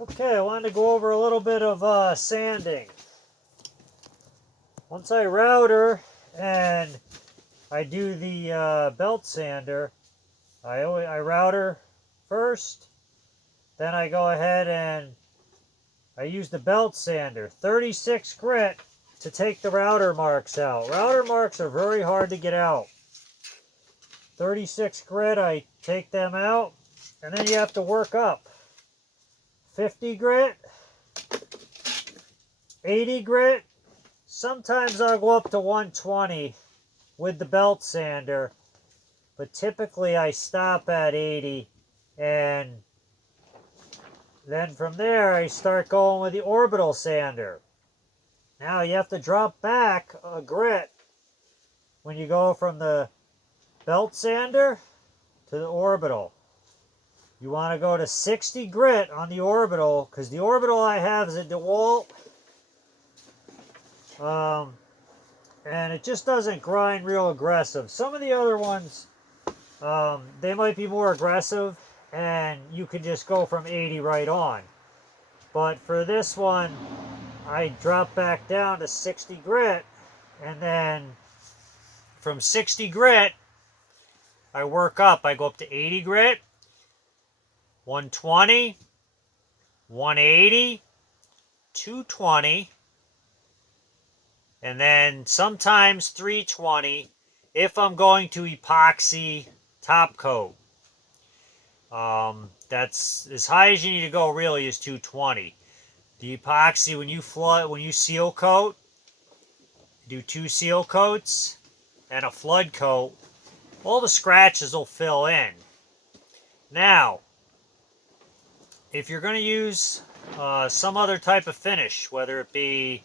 Okay, I wanted to go over a little bit of sanding. Once I router and I do the belt sander, I router first, then I go ahead and I use the belt sander, 36 grit, to take the router marks out. Router marks are very hard to get out. 36 grit, I take them out, and then you have to work up. 50 grit, 80 grit, sometimes I'll go up to 120 with the belt sander, but typically I stop at 80, and then from there I start going with the orbital sander. Now you have to drop back a grit when you go from the belt sander to the orbital. You want to go to 60 grit on the orbital, because the orbital I have is a DeWalt, and it just doesn't grind real aggressive. Some of the other ones, they might be more aggressive, and you can just go from 80 right on. But for this one, I drop back down to 60 grit, and then from 60 grit, I work up. I go up to 80 grit, 120, 180, 220, and then sometimes 320 if I'm going to epoxy top coat. That's as high as you need to go, really, is 220. The epoxy, when you seal coat, do 2 seal coats and a flood coat, all the scratches will fill in. Now, if you're going to use some other type of finish, whether it be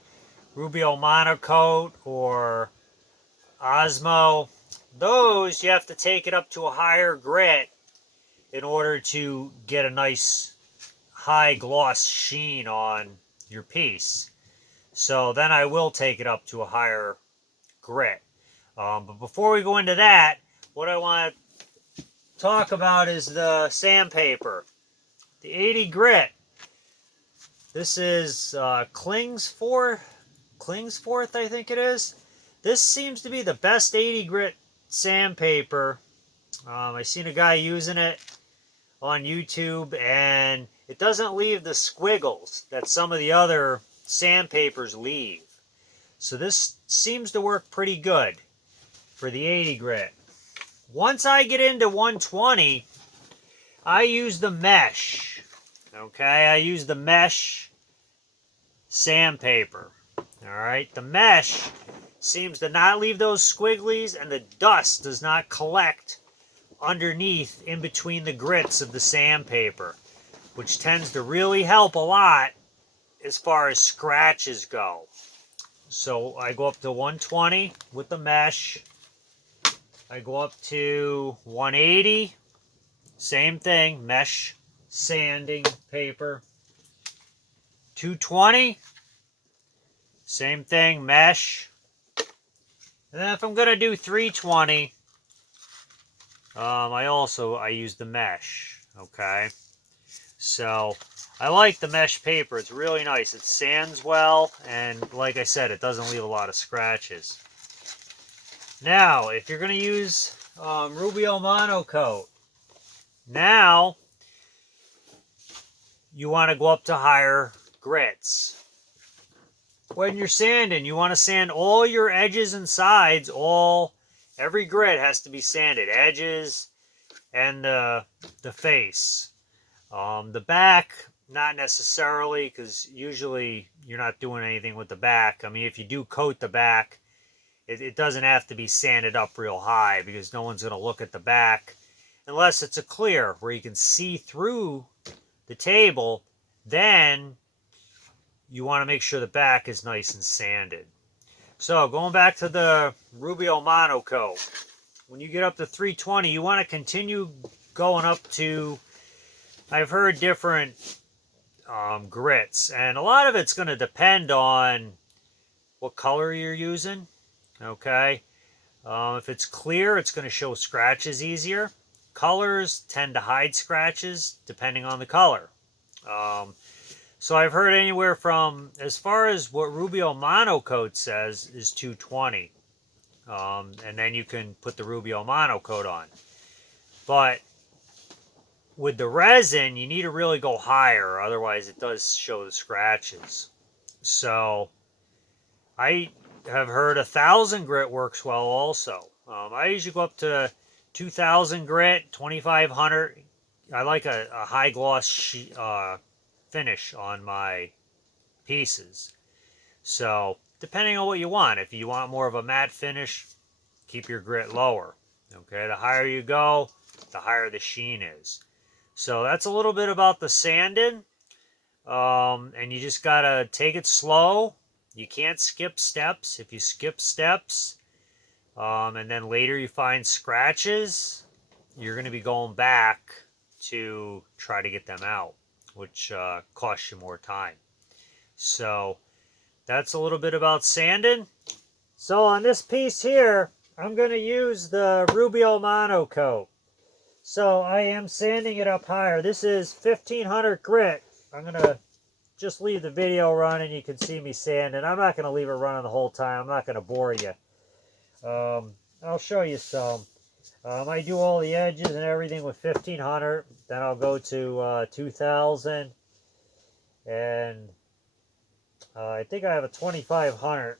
Rubio monocoat or Osmo, those you have to take it up to a higher grit in order to get a nice high gloss sheen on your piece. So then I will take it up to a higher grit. But before we go into that, what I want to talk about is the sandpaper. The 80 grit. This is Klingsforth, I think it is. This seems to be the best 80 grit sandpaper. I seen a guy using it on YouTube, and it doesn't leave the squiggles that some of the other sandpapers leave. So this seems to work pretty good for the 80 grit. Once I get into 120, I use the mesh. Okay, I use the mesh sandpaper. Alright, the mesh seems to not leave those squigglies, and the dust does not collect underneath in between the grits of the sandpaper, which tends to really help a lot as far as scratches go. So I go up to 120 with the mesh. I go up to 180, same thing, mesh sanding paper. 220, same thing, mesh. And then if I'm going to do 320, I use the mesh, okay? So I like the mesh paper. It's really nice. It sands well, and like I said, it doesn't leave a lot of scratches. Now, if you're going to use Rubio monocoat, now you want to go up to higher grits. When you're sanding, you want to sand all your edges and sides. Every grit has to be sanded, edges and the face. The back, not necessarily, because usually you're not doing anything with the back. I mean, if you do coat the back, it doesn't have to be sanded up real high, because no one's going to look at the back unless it's a clear where you can see through the table. Then you want to make sure the back is nice and sanded. So going back to the Rubio monocoat, when you get up to 320, you want to continue going up to, I've heard different grits, and a lot of it's going to depend on what color you're using. Okay, if it's clear, it's going to show scratches easier. Colors tend to hide scratches depending on the color. So I've heard anywhere from, as far as what Rubio Monocoat says, is 220. And then you can put the Rubio Monocoat on. But with the resin, you need to really go higher, otherwise it does show the scratches. So I have heard 1,000 grit works well also. I usually go up to 2,000 grit, 2,500. I like a high gloss finish on my pieces. So depending on what you want, if you want more of a matte finish, keep your grit lower. Okay, the higher you go, the higher the sheen is. So that's a little bit about the sanding. And you just gotta take it slow. You can't skip steps. If you skip steps, and then later you find scratches, you're going to be going back to try to get them out, which costs you more time. So that's a little bit about sanding. So on this piece here, I'm going to use the Rubio Monocoat. So I am sanding it up higher. This is 1,500 grit. I'm going to just leave the video running. You can see me sanding. I'm not going to leave it running the whole time. I'm not going to bore you. I'll show you some. I do all the edges and everything with 1,500. Then I'll go to 2,000. And I think I have a 2,500.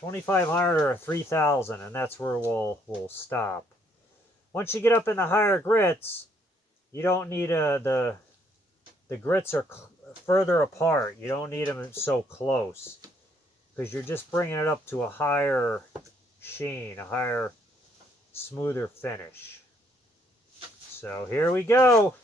2,500 or a 3,000, and that's where we'll stop. Once you get up in the higher grits, you don't need the grits are further apart. You don't need them so close because you're just bringing it up to a higher sheen, a higher, smoother finish. So here we go.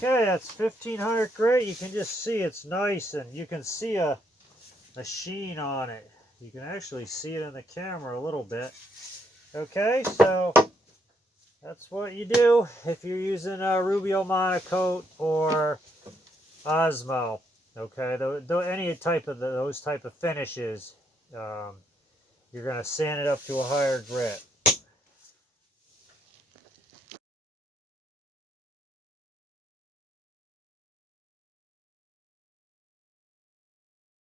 Okay, that's 1,500 grit. You can just see it's nice, and you can see a sheen on it. You can actually see it in the camera a little bit. Okay, so that's what you do if you're using a Rubio Monocoat or Osmo. Okay, any type of those type of finishes, you're going to sand it up to a higher grit.